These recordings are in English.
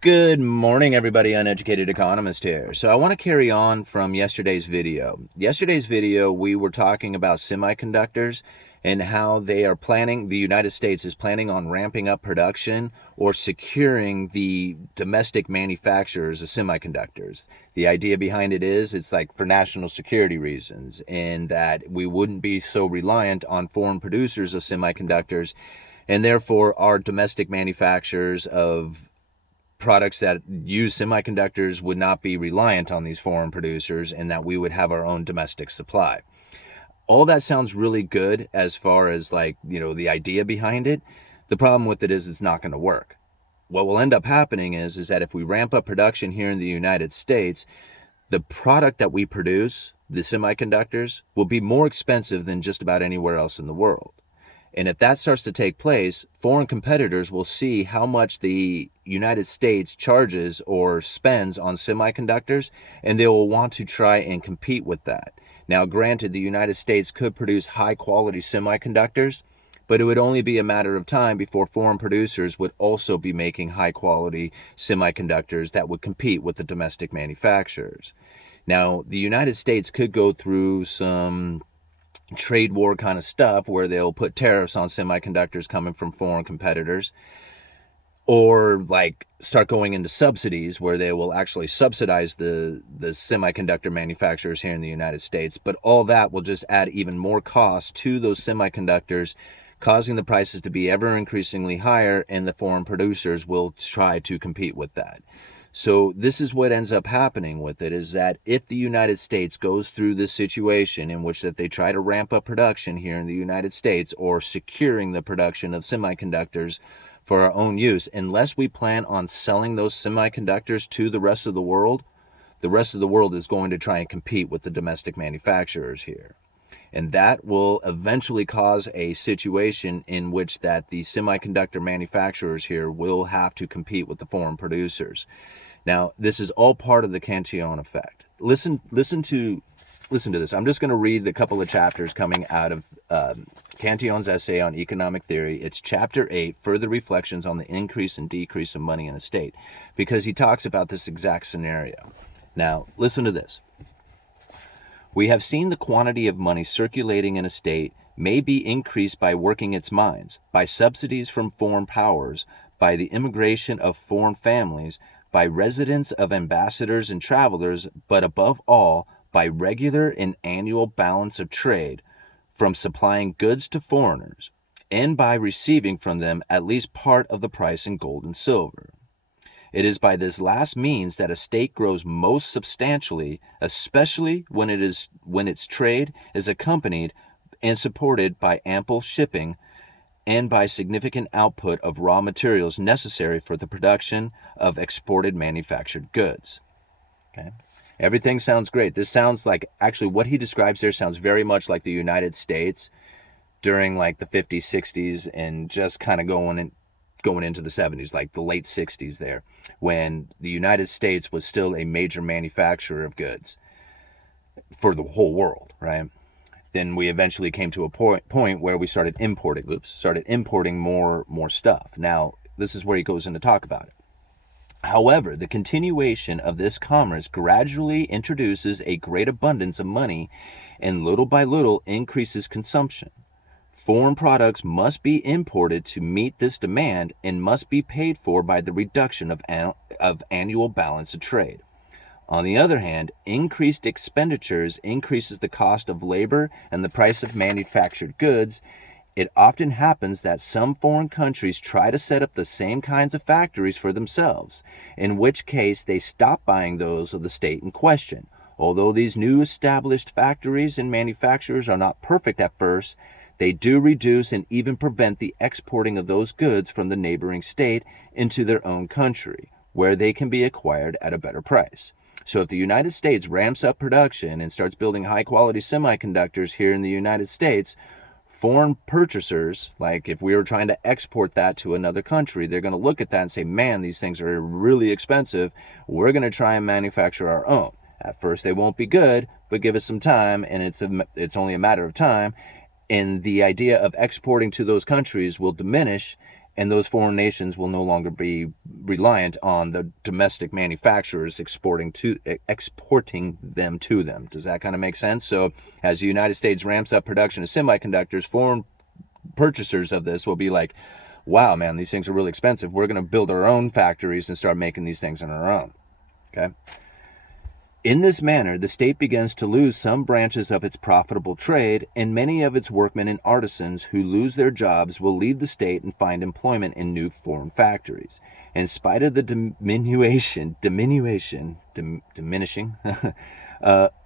Good morning, everybody. Uneducated economist here. So I want to carry on from yesterday's video. Yesterday's video, we were talking about semiconductors and how the United States is planning on ramping up production or securing the domestic manufacturers of semiconductors. The idea behind it is it's like for national security reasons, and that we wouldn't be so reliant on foreign producers of semiconductors, and therefore our domestic manufacturers of products that use semiconductors would not be reliant on these foreign producers, and that we would have our own domestic supply. All that sounds really good as far as the idea behind it. The problem with it is it's not going to work. What will end up happening is that if we ramp up production here in the United States, the product that we produce, the semiconductors, will be more expensive than just about anywhere else in the world. And if that starts to take place, foreign competitors will see how much the United States charges or spends on semiconductors, and they will want to try and compete with that. Now, granted, the United States could produce high quality semiconductors, but it would only be a matter of time before foreign producers would also be making high quality semiconductors that would compete with the domestic manufacturers. Now, the United States could go through some trade war kind of stuff where they'll put tariffs on semiconductors coming from foreign competitors, or start going into subsidies where they will actually subsidize the semiconductor manufacturers here in the United States. But all that will just add even more cost to those semiconductors, causing the prices to be ever increasingly higher, and the foreign producers will try to compete with that. So this is what ends up happening with it, is that if the United States goes through this situation in which that they try to ramp up production here in the United States, or securing the production of semiconductors for our own use, unless we plan on selling those semiconductors to the rest of the world is going to try and compete with the domestic manufacturers here. And that will eventually cause a situation in which that the semiconductor manufacturers here will have to compete with the foreign producers. Now, this is all part of the Cantillon effect. Listen to this. I'm just going to read the couple of chapters coming out of Cantillon's essay on economic theory. It's chapter 8, Further Reflections on the Increase and Decrease of Money in a State, because he talks about this exact scenario. Now, listen to this. We have seen the quantity of money circulating in a state may be increased by working its mines, by subsidies from foreign powers, by the immigration of foreign families, by residence of ambassadors and travelers, but above all, by regular and annual balance of trade, from supplying goods to foreigners, and by receiving from them at least part of the price in gold and silver. It is by this last means that a state grows most substantially, especially when its trade is accompanied and supported by ample shipping, and by significant output of raw materials necessary for the production of exported manufactured goods. Okay? Everything sounds great. This sounds like, actually, what he describes there sounds very much like the United States during the 50s, 60s, and just kind of going into the 70s, like the late 60s there, when the United States was still a major manufacturer of goods for the whole world, right? Then we eventually came to a point where we started importing more stuff. Now, this is where he goes in to talk about it. However, the continuation of this commerce gradually introduces a great abundance of money, and little by little increases consumption. Foreign products must be imported to meet this demand, and must be paid for by the reduction of annual balance of trade. On the other hand, increased expenditures increases the cost of labor and the price of manufactured goods. It often happens that some foreign countries try to set up the same kinds of factories for themselves, in which case they stop buying those of the state in question. Although these new established factories and manufacturers are not perfect at first, they do reduce and even prevent the exporting of those goods from the neighboring state into their own country, where they can be acquired at a better price. So if the United States ramps up production and starts building high-quality semiconductors here in the United States, foreign purchasers, like if we were trying to export that to another country, they're going to look at that and say, man, these things are really expensive. We're going to try and manufacture our own. At first, they won't be good, but give us some time, and it's only a matter of time. And the idea of exporting to those countries will diminish, and those foreign nations will no longer be reliant on the domestic manufacturers exporting them to them. Does that kind of make sense? So as the United States ramps up production of semiconductors, foreign purchasers of this will be like, wow, man, these things are really expensive. We're going to build our own factories and start making these things on our own. Okay. In this manner, the state begins to lose some branches of its profitable trade, and many of its workmen and artisans who lose their jobs will leave the state and find employment in new foreign factories. In spite of the diminishing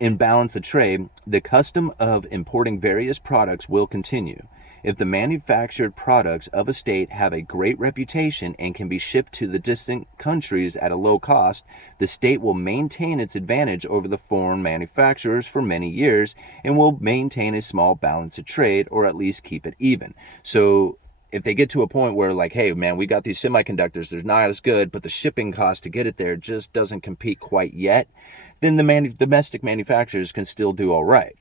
imbalance of trade, the custom of importing various products will continue. If the manufactured products of a state have a great reputation and can be shipped to the distant countries at a low cost, the state will maintain its advantage over the foreign manufacturers for many years and will maintain a small balance of trade, or at least keep it even. So if they get to a point where like, hey, man, we got these semiconductors, they're not as good, but the shipping cost to get it there just doesn't compete quite yet, then the domestic manufacturers can still do all right,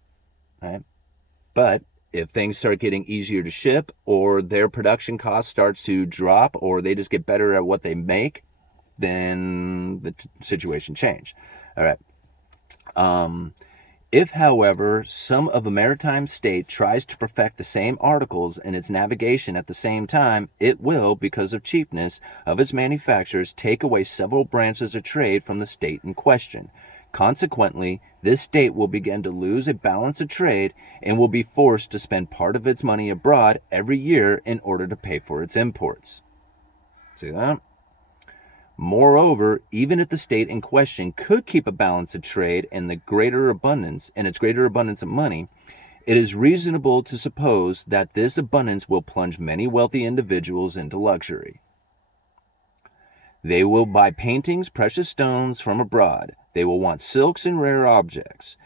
right? But if things start getting easier to ship, or their production cost starts to drop, or they just get better at what they make, then the situation change. All right. If, however, some of a maritime state tries to perfect the same articles in its navigation at the same time, it will, because of cheapness of its manufactures, take away several branches of trade from the state in question. Consequently, this state will begin to lose a balance of trade and will be forced to spend part of its money abroad every year in order to pay for its imports. See that? Moreover, even if the state in question could keep a balance of trade and its greater abundance of money, it is reasonable to suppose that this abundance will plunge many wealthy individuals into luxury. They will buy paintings, precious stones from abroad. They will want silks and rare objects.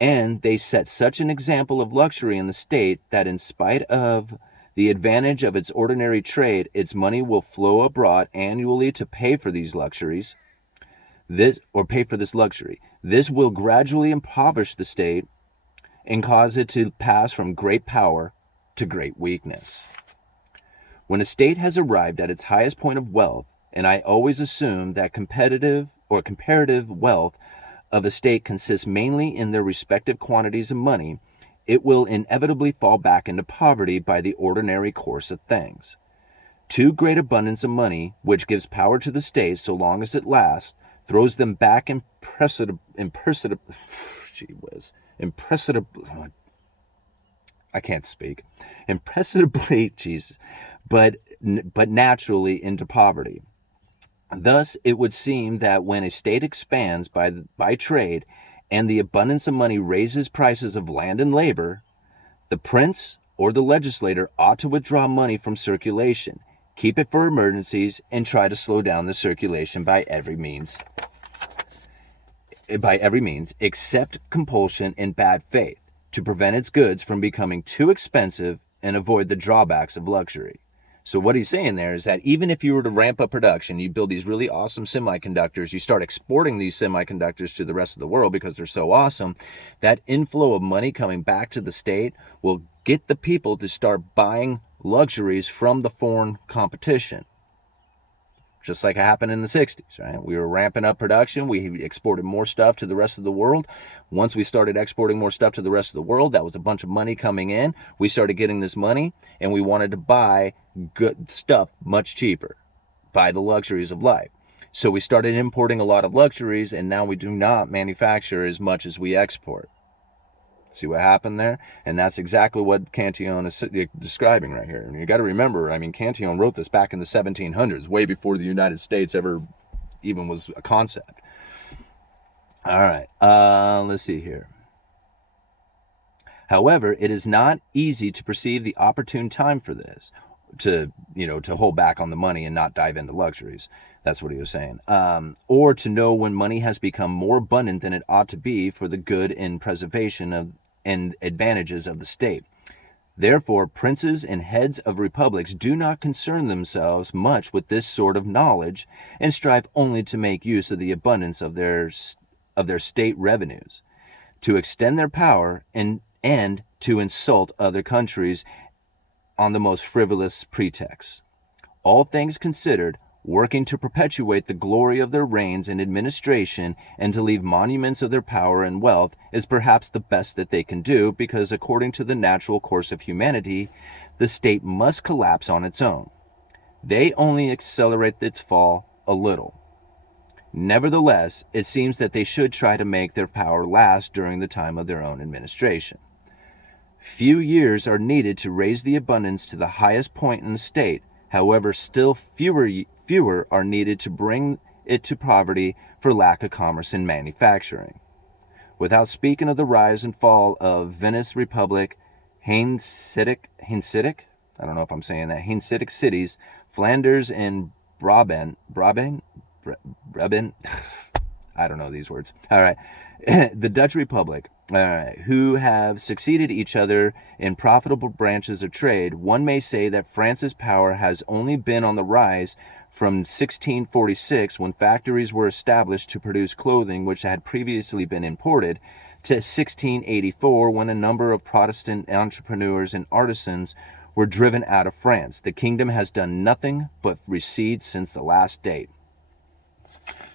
And they set such an example of luxury in the state that in spite of the advantage of its ordinary trade, its money will flow abroad annually to pay for these luxuries. This will gradually impoverish the state and cause it to pass from great power to great weakness. When a state has arrived at its highest point of wealth, and I always assume that comparative wealth of a state consists mainly in their respective quantities of money, it will inevitably fall back into poverty by the ordinary course of things. Too great abundance of money, which gives power to the state so long as it lasts, throws them back impressibly, but naturally into poverty. Thus, it would seem that when a state expands by trade and the abundance of money raises prices of land and labor, the prince or the legislator ought to withdraw money from circulation, keep it for emergencies, and try to slow down the circulation by every means, except compulsion and bad faith, to prevent its goods from becoming too expensive and avoid the drawbacks of luxury. So what he's saying there is that even if you were to ramp up production, you build these really awesome semiconductors, you start exporting these semiconductors to the rest of the world because they're so awesome, that inflow of money coming back to the state will get the people to start buying luxuries from the foreign competition. Just like it happened in the 60s, right? We were ramping up production. We exported more stuff to the rest of the world. Once we started exporting more stuff to the rest of the world, that was a bunch of money coming in. We started getting this money, and we wanted to buy good stuff much cheaper, buy the luxuries of life. So we started importing a lot of luxuries, and now we do not manufacture as much as we export. See what happened there? And that's exactly what Cantillon is describing right here. And you got to remember, I mean, Cantillon wrote this back in the 1700s, way before the United States ever even was a concept. All right, let's see here. However, it is not easy to perceive the opportune time for this, to hold back on the money and not dive into luxuries. That's what he was saying. Or to know when money has become more abundant than it ought to be for the good and preservation of and advantages of the state. Therefore, princes and heads of republics do not concern themselves much with this sort of knowledge, and strive only to make use of the abundance of their state revenues, to extend their power, and to insult other countries on the most frivolous pretexts. All things considered, working to perpetuate the glory of their reigns and administration and to leave monuments of their power and wealth is perhaps the best that they can do, because according to the natural course of humanity, the state must collapse on its own. They only accelerate its fall a little. Nevertheless, it seems that they should try to make their power last during the time of their own administration. Few years are needed to raise the abundance to the highest point in the state. However, still fewer are needed to bring it to poverty for lack of commerce and manufacturing. Without speaking of the rise and fall of Venice Republic, Hanseatic, I don't know if I'm saying that, Hanseatic cities, Flanders and Brabant, I don't know these words. All right. The Dutch Republic, who have succeeded each other in profitable branches of trade. One may say that France's power has only been on the rise from 1646, when factories were established to produce clothing which had previously been imported, to 1684, when a number of Protestant entrepreneurs and artisans were driven out of France. The kingdom has done nothing but recede since the last date.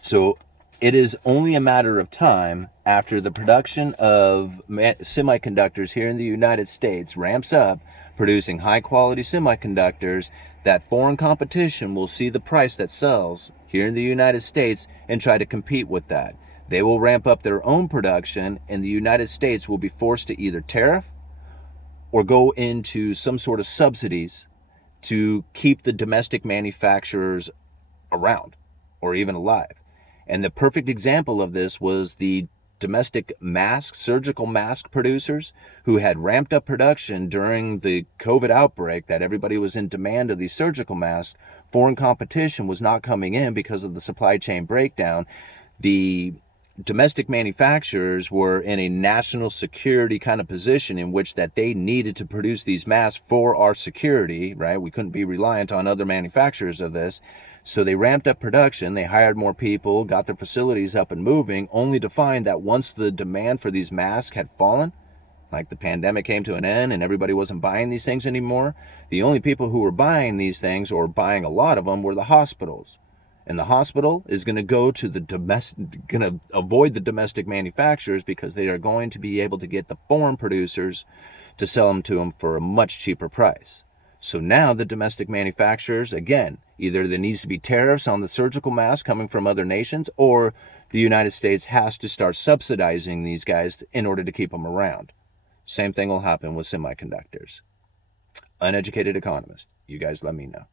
So it is only a matter of time after the production of semiconductors here in the United States ramps up, producing high quality semiconductors, that foreign competition will see the price that sells here in the United States and try to compete with that. They will ramp up their own production, and the United States will be forced to either tariff or go into some sort of subsidies to keep the domestic manufacturers around or even alive. And the perfect example of this was the domestic surgical mask producers, who had ramped up production during the COVID outbreak, that everybody was in demand of these surgical masks. Foreign competition was not coming in because of the supply chain breakdown. The domestic manufacturers were in a national security kind of position in which that they needed to produce these masks for our security, right? We couldn't be reliant on other manufacturers of this. So they ramped up production, they hired more people, got their facilities up and moving, only to find that once the demand for these masks had fallen, like the pandemic came to an end and everybody wasn't buying these things anymore, the only people who were buying these things, or buying a lot of them, were the hospitals. And the hospital is going to avoid the domestic manufacturers, because they are going to be able to get the foreign producers to sell them to them for a much cheaper price. So now the domestic manufacturers, again, either there needs to be tariffs on the surgical masks coming from other nations, or the United States has to start subsidizing these guys in order to keep them around. Same thing will happen with semiconductors. Uneducated economist. You guys let me know.